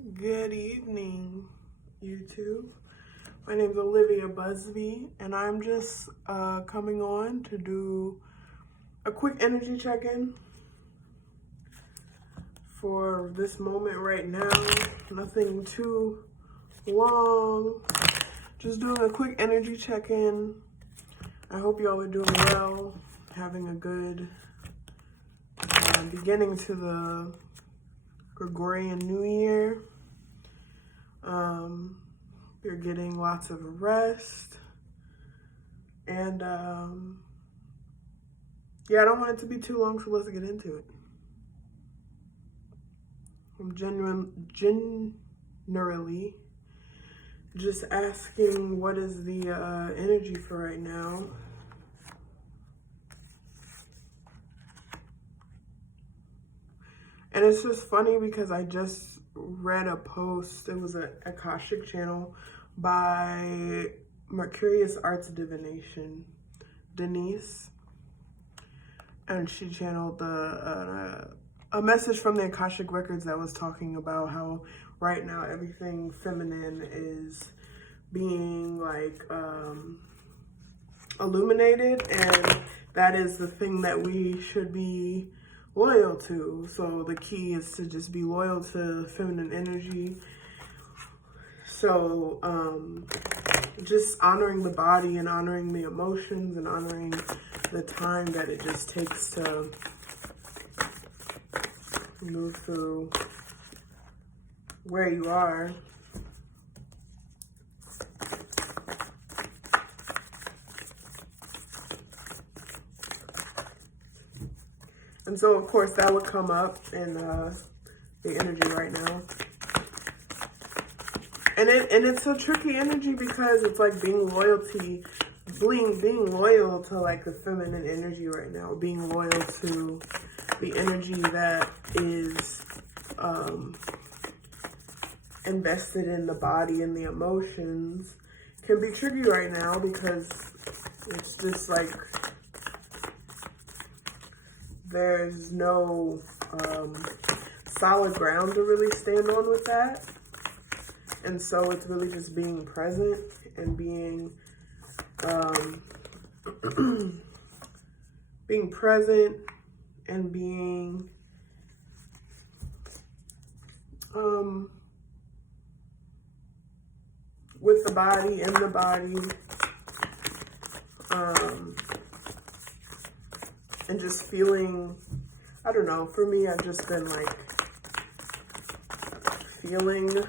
Good evening, YouTube. My name is Oliviabusby, and I'm just coming on to do a quick energy check-in for this moment right now. Nothing too long. Just doing a quick energy check-in. I hope y'all are doing well, having a good beginning to the Gregorian New Year. You're getting lots of rest, and yeah, I don't want it to be too long, so let's get into it. I'm generally just asking, what is the energy for right now? And it's just funny because I just read a post. It was an Akashic channel by Mercurious Divination, Dennise. And she channeled a message from the Akashic records that was talking about how right now everything feminine is being like illuminated, and that is the thing that we should be loyal to. So the key is to just be loyal to feminine energy. So just honoring the body and honoring the emotions and honoring the time that it just takes to move through where you are. And so, of course, that would come up in the energy right now. And it's a tricky energy because it's like being loyal to like the feminine energy right now, being loyal to the energy that is invested in the body and the emotions can be tricky right now because it's just like there's no solid ground to really stand on with that. And so it's really just being present and being being present and being with the body, in the body, and just feeling, I don't know, for me, I've just been like feeling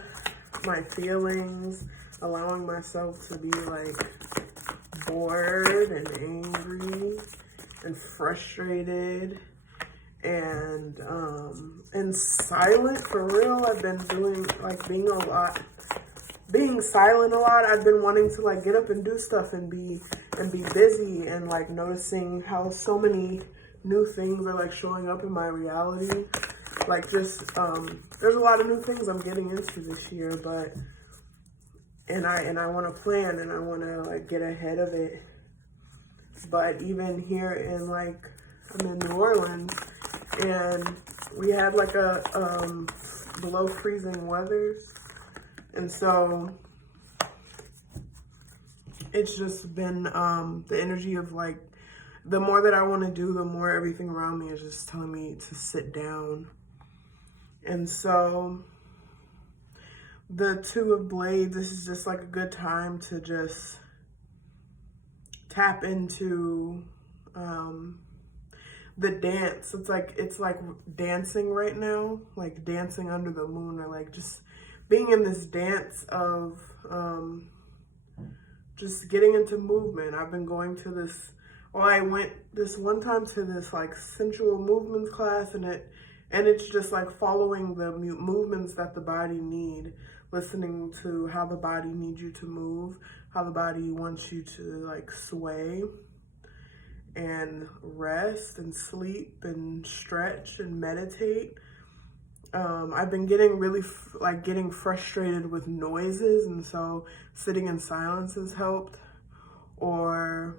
my feelings, allowing myself to be like bored and angry and frustrated and silent. For real, I've been doing like being silent a lot. I've been wanting to like get up and do stuff and be busy, and like noticing how so many new things are like showing up in my reality. Like just there's a lot of new things I'm getting into this year, but and I want to plan and I want to like get ahead of it. But even here in like, I'm in New Orleans, and we had like a below freezing weathers, and so it's just been the energy of like, the more that I want to do, the more everything around me is just telling me to sit down. And so the Two of Blades, this is just like a good time to just tap into the dance. It's like dancing right now, like dancing under the moon, or like just being in this dance of just getting into movement. I've been going to this, I went this one time to this like sensual movements class, and it's just like following the movements that the body need, listening to how the body needs you to move, how the body wants you to like sway and rest and sleep and stretch and meditate. I've been getting really getting frustrated with noises, and so sitting in silence has helped, or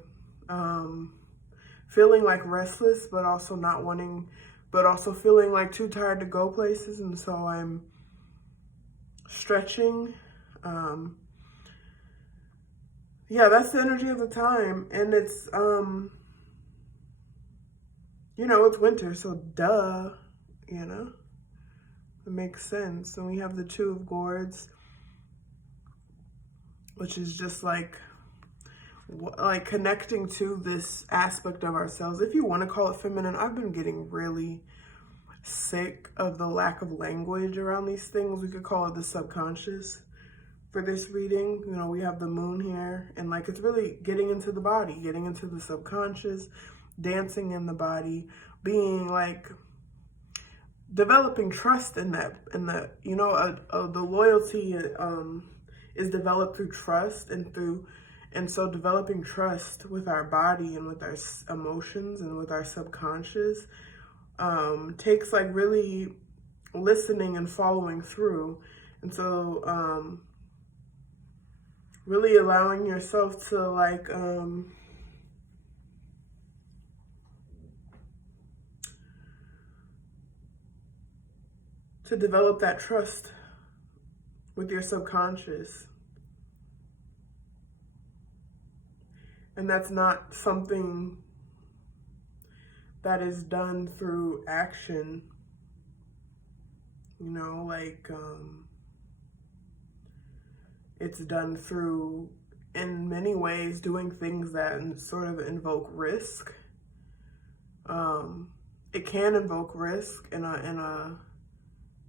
feeling like restless, but also not wanting, but also feeling like too tired to go places. And so I'm stretching. Yeah, that's the energy of the time. And it's, you know, it's winter, so duh, you know, it makes sense. And we have the Two of Gourds, which is just like connecting to this aspect of ourselves. If you want to call it feminine, I've been getting really sick of the lack of language around these things. We could call it the subconscious for this reading. You know, we have the moon here, and like it's really getting into the body, getting into the subconscious, dancing in the body, being like developing trust in that, you know, the loyalty is developed through trust, and so developing trust with our body and with our emotions and with our subconscious takes like really listening and following through. And so really allowing yourself to like to develop that trust with your subconscious. And that's not something that is done through action, you know, like it's done through, in many ways, doing things that sort of invoke risk. It can invoke risk in a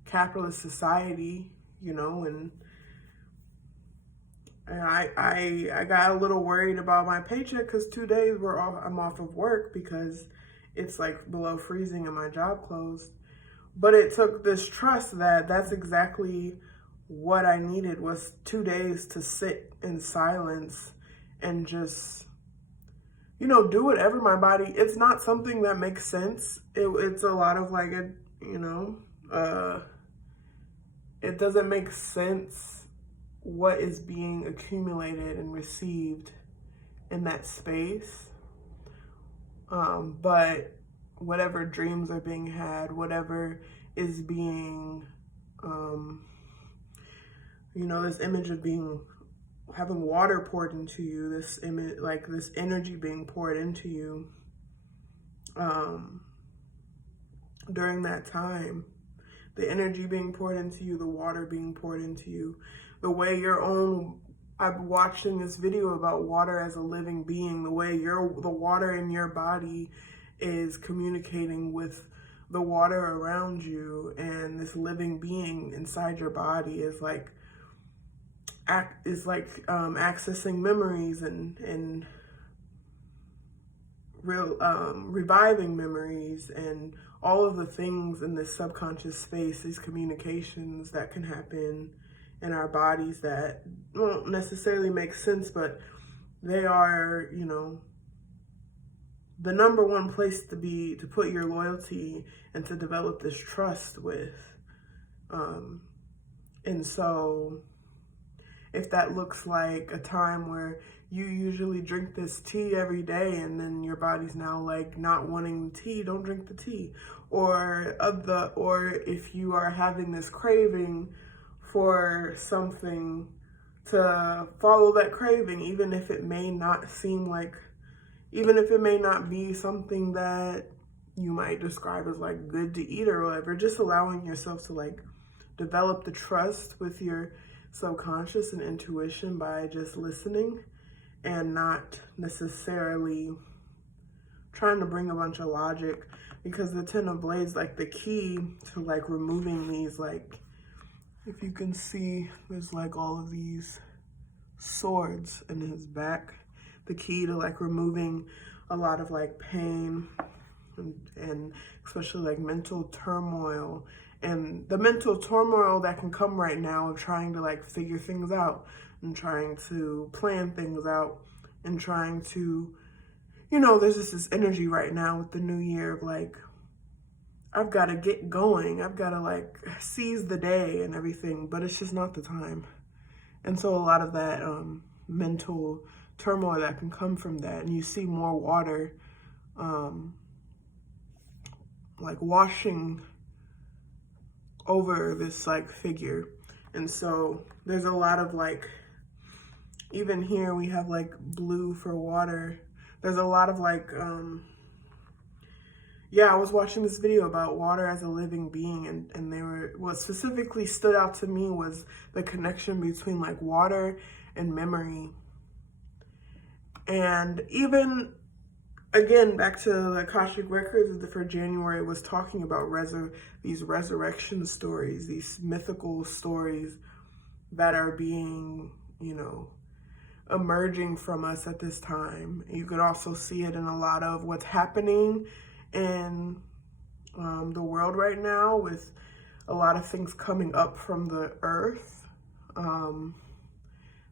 capitalist society, you know, and I got a little worried about my paycheck because 2 days I'm off of work because it's like below freezing and my job closed. But it took this trust that that's exactly what I needed, was 2 days to sit in silence and just, you know, do whatever my body. It's not something that makes sense. It's a lot of like, you know, it doesn't make sense what is being accumulated and received in that space. But whatever dreams are being had, whatever is being, you know, this image of having water poured into you, this image, like this energy being poured into you, during that time, the energy being poured into you, the water being poured into you, the way I'm watching this video about water as a living being, the way the water in your body is communicating with the water around you, and this living being inside your body is like accessing memories and reviving memories and all of the things in this subconscious space, these communications that can happen in our bodies that won't necessarily make sense, but they are, you know, the number one place to put your loyalty and to develop this trust with. And so if that looks like a time where you usually drink this tea every day and then your body's now like not wanting tea, don't drink the tea. Or if you are having this craving for something, to follow that craving, even if it may not be something that you might describe as like good to eat or whatever, just allowing yourself to like develop the trust with your subconscious and intuition by just listening and not necessarily trying to bring a bunch of logic, because the Ten of Blades, like the key to like removing these, like if you can see, there's like all of these swords in his back. The key to like removing a lot of like pain and especially like mental turmoil, and the mental turmoil that can come right now of trying to like figure things out and trying to plan things out and trying to, you know, there's just this energy right now with the new year of like, I've got to get going. I've got to like seize the day and everything, but it's just not the time. And so a lot of that mental turmoil that can come from that, and you see more water like washing over this like figure. And so there's a lot of like, even here we have like blue for water. There's a lot of like, yeah, I was watching this video about water as a living being, and what specifically stood out to me was the connection between like water and memory. And even, again, back to the Akashic records for January, was talking about these resurrection stories, these mythical stories that are being, you know, emerging from us at this time. You could also see it in a lot of what's happening in the world right now, with a lot of things coming up from the earth.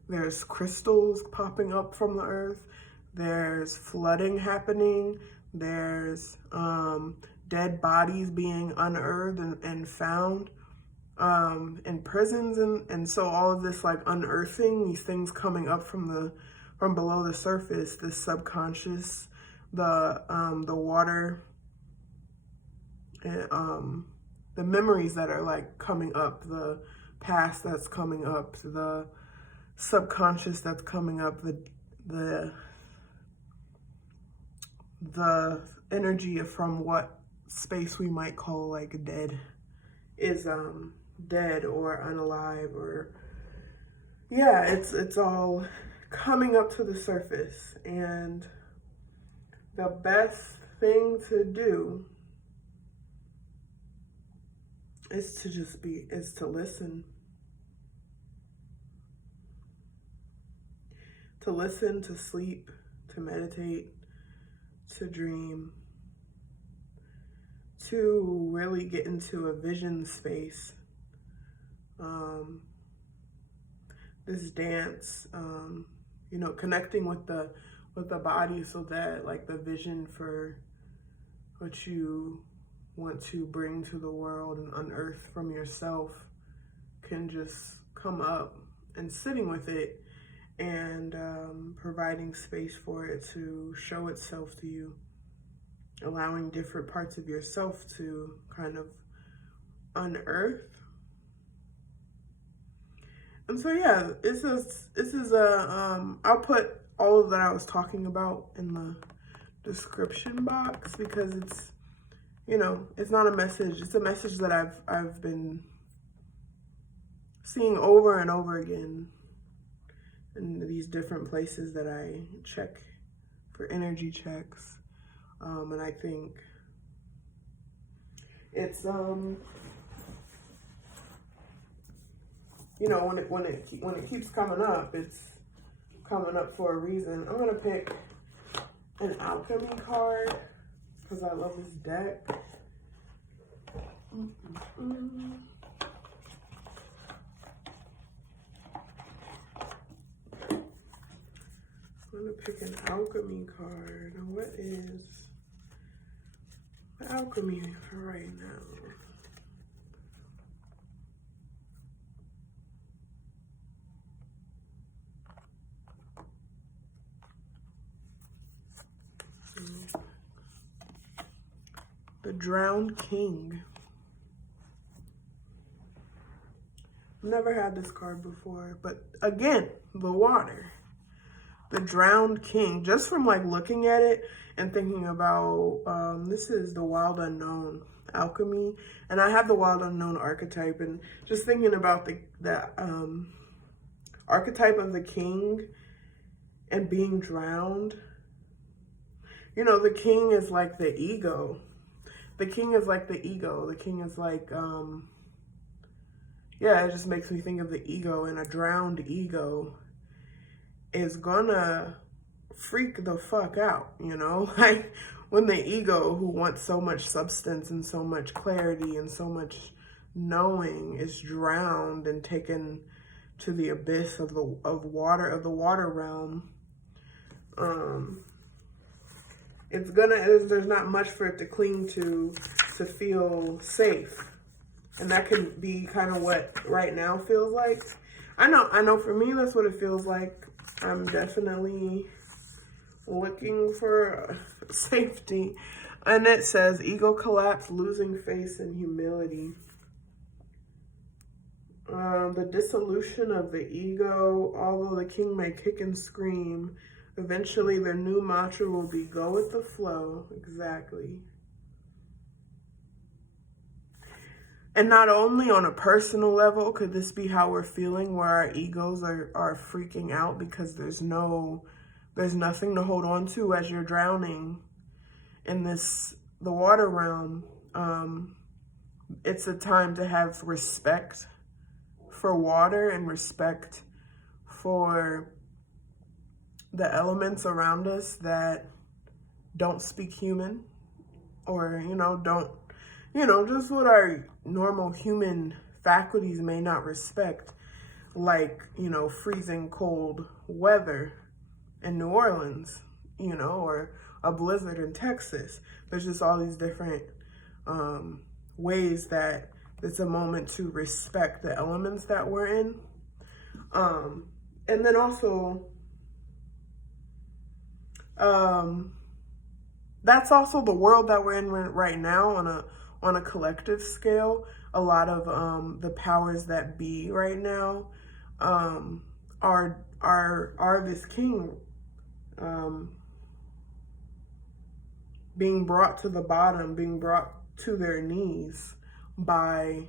There's crystals popping up from the earth. There's flooding happening. There's dead bodies being unearthed and found in prisons, and so all of this like unearthing, these things coming up from below the surface, this subconscious, the water, and the memories that are like coming up, the past that's coming up, the subconscious that's coming up, the energy from what space we might call like dead is dead or unalive, or yeah, it's all coming up to the surface. And the best thing to do is to listen. To listen, to sleep, to meditate, to dream, to really get into a vision space. This dance, you know, connecting with the body, so that like the vision for what you want to bring to the world and unearth from yourself can just come up, and sitting with it and providing space for it to show itself to you, allowing different parts of yourself to kind of unearth. And so yeah, this is I'll put all of that I was talking about in the description box, because it's, you know, it's not a message, it's a message that I've been seeing over and over again in these different places that I check for energy checks. And I think it's you know, when it keeps coming up, it's coming up for a reason. I'm gonna pick an Alchemy card because I love this deck. I'm gonna pick an Alchemy card. What is Alchemy for right now? The Drowned King. Never had this card before, but again, the water. The Drowned King, just from like looking at it and thinking about, this is the Wild Unknown Alchemy, and I have the Wild Unknown archetype, and just thinking about the archetype of the king and being drowned. You know, the king is like the ego. The king is like the ego. The king is like, yeah, it just makes me think of the ego, and a drowned ego is gonna freak the fuck out, you know? Like when the ego, who wants so much substance and so much clarity and so much knowing, is drowned and taken to the abyss of the water realm, there's not much for it to cling to feel safe. And that can be kind of what right now feels like. I know for me, that's what it feels like. I'm definitely looking for safety. And it says ego collapse, losing face, and humility. The dissolution of the ego. Although the king may kick and scream, eventually their new mantra will be go with the flow. Exactly. And not only on a personal level could this be how we're feeling, where our egos are freaking out because there's nothing to hold on to as you're drowning in the water realm. It's a time to have respect for water and respect for the elements around us that don't speak human, or, just what our normal human faculties may not respect, like, freezing cold weather in New Orleans, or a blizzard in Texas. There's just all these different ways that it's a moment to respect the elements that we're in. And then also, that's also the world that we're in right now on a collective scale. A lot of the powers that be right now are this king being brought to the bottom, being brought to their knees by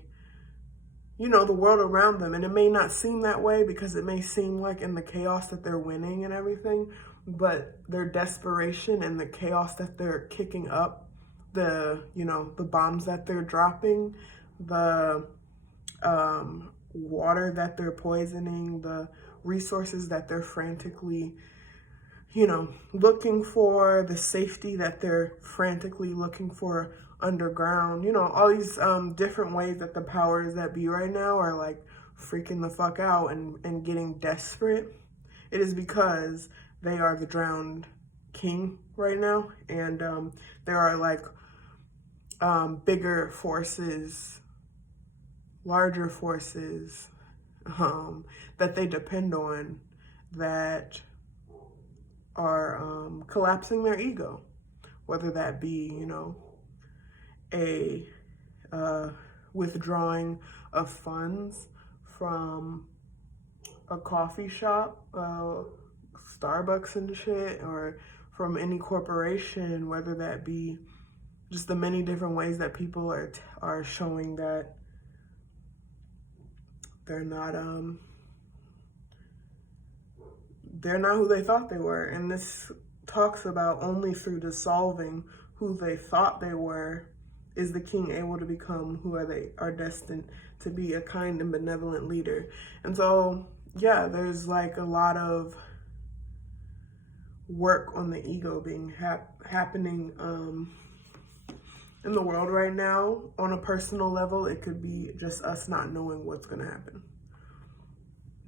the world around them. And it may not seem that way because it may seem like in the chaos that they're winning and everything, but their desperation and the chaos that they're kicking up, the bombs that they're dropping, the water that they're poisoning, the resources that they're frantically looking for, the safety that they're frantically looking for underground, all these different ways that the powers that be right now are like freaking the fuck out and getting desperate. It is because they are the drowned king right now, and there are like bigger forces, larger forces that they depend on that are collapsing their ego, whether that be, a withdrawing of funds from a coffee shop, Starbucks and shit, or from any corporation, whether that be just the many different ways that people are showing that they're not who they thought they were. And this talks about only through dissolving who they thought they were is the king able to become who they are destined to be, a kind and benevolent leader. And so, yeah, there's like a lot of work on the ego being happening in the world right now. On a personal level, it could be just us not knowing what's going to happen.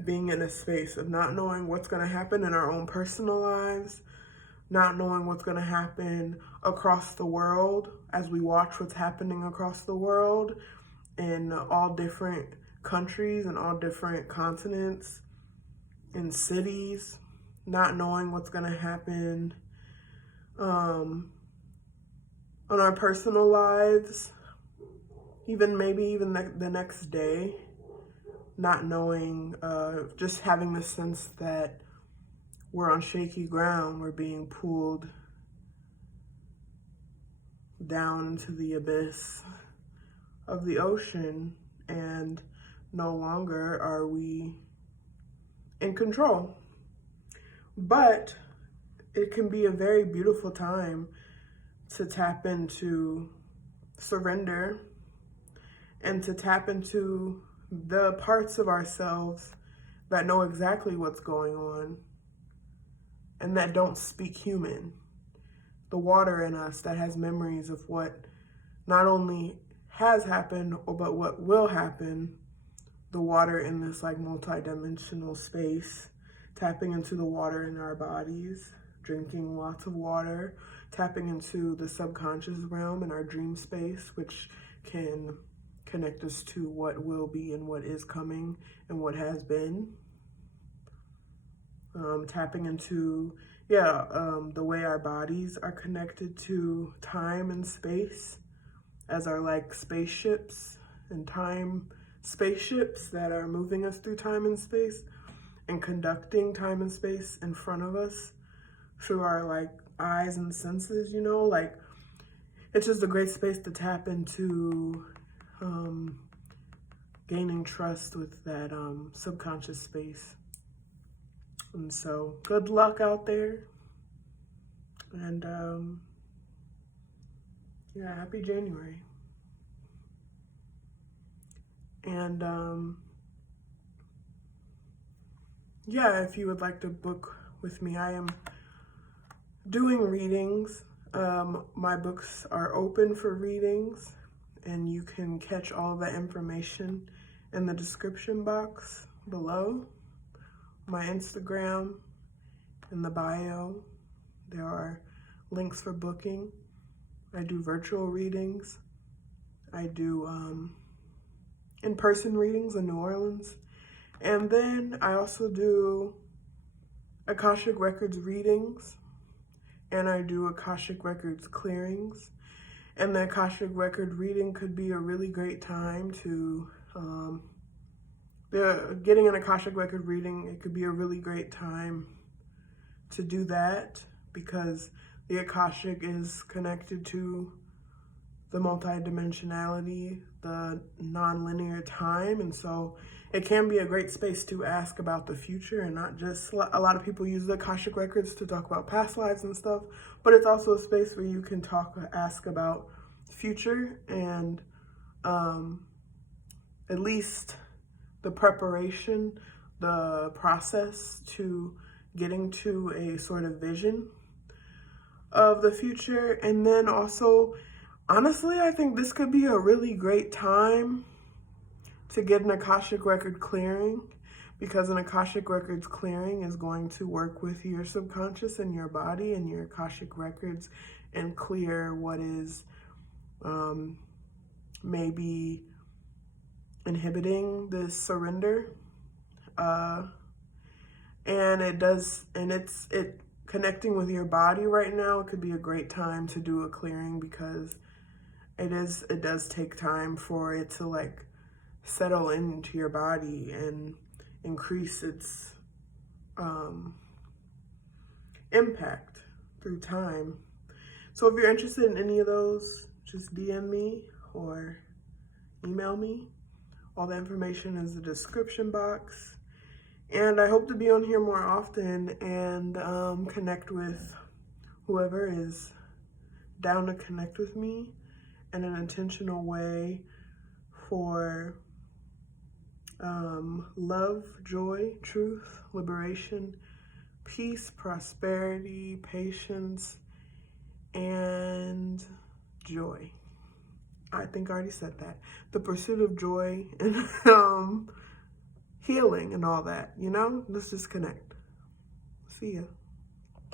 Being in a space of not knowing what's going to happen in our own personal lives, not knowing what's going to happen across the world as we watch what's happening across the world in all different countries and all different continents, in cities, not knowing what's going to happen on our personal lives, maybe even the next day, not knowing, just having the sense that we're on shaky ground, we're being pulled down into the abyss of the ocean, and no longer are we in control. But it can be a very beautiful time to tap into surrender and to tap into the parts of ourselves that know exactly what's going on and that don't speak human. The water in us that has memories of what not only has happened, but what will happen. The water in this like multi-dimensional space, tapping into the water in our bodies, drinking lots of water, tapping into the subconscious realm in our dream space, which can connect us to what will be and what is coming and what has been. Tapping into, the way our bodies are connected to time and space as our like spaceships and time spaceships that are moving us through time and space and conducting time and space in front of us through our like eyes and senses, you know, like it's just a great space to tap into gaining trust with that subconscious space. And so good luck out there. And yeah, happy January. And yeah, if you would like to book with me, I am doing readings. My books are open for readings, and you can catch all the information in the description box below. My Instagram in the bio. There are links for booking. I do virtual readings. I do in-person readings in New Orleans. And then I also do Akashic Records readings, and I do Akashic Records clearings. And the Akashic Record reading could be a really great time to, getting an Akashic Record reading, it could be a really great time to do that, because the Akashic is connected to the multidimensionality, the non-linear time, and so it can be a great space to ask about the future, and not just, a lot of people use the Akashic Records to talk about past lives and stuff, but it's also a space where you can ask about future and at least the preparation, the process to getting to a sort of vision of the future. And then also, honestly, I think this could be a really great time to get an Akashic Record clearing, because an Akashic Records clearing is going to work with your subconscious and your body and your Akashic Records and clear what is maybe inhibiting this surrender. And it's connecting with your body right now. It could be a great time to do a clearing, because it does take time for it to like settle into your body and increase its impact through time. So if you're interested in any of those, just DM me or email me. All the information is in the description box. And I hope to be on here more often and connect with whoever is down to connect with me in an intentional way for love, joy, truth, liberation, peace, prosperity, patience, and joy. I think I already said that. The pursuit of joy and healing and all that, you know? Let's just connect. See ya.